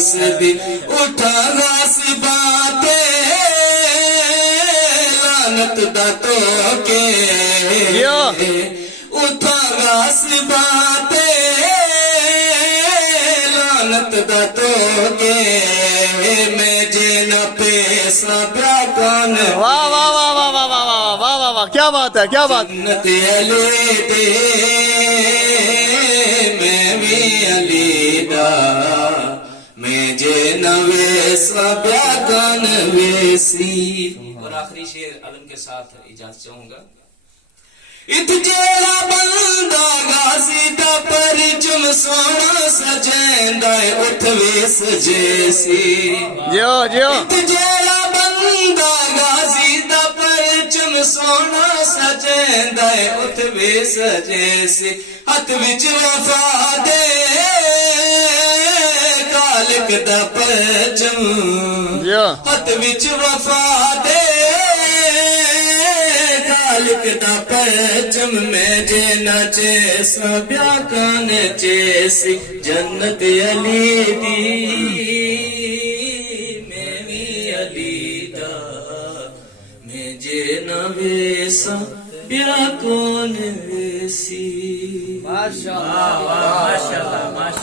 गासबी उठा गासबाते लानत दातो के उठा गासबाते लानत दातो के मैं जे न पैसा ब्याकन वाह वाह वाह वाह वाह वाह वाह वाह वाह वाह, क्या बात है, क्या बात। जन्नत अली दे मैं भी अली दा मैं जे नवे ब्याकन वेसी। और आखिरी शेर अलम के साथ इजाजत चाहूंगा। इत जेड़ा बंदा गाजी दा परचम सोना सजेंदा उठ वेस जैसी। जियो जियो। इत जेड़ा बंदा गाजी दा परचम सोना सजेंदा उठ वेस जैसी। हथ विच वफा दे कालिक दा परचम जियो। हथ विच वफा दे कालिक दा परचम में जे नचे सब्या कान चेसी। जन्नत अली दी मैं भी अली दा मैं जे नवे सब्या कौन वेसी। माशाअल्लाह माशाअल्लाह माशाअल्लाह।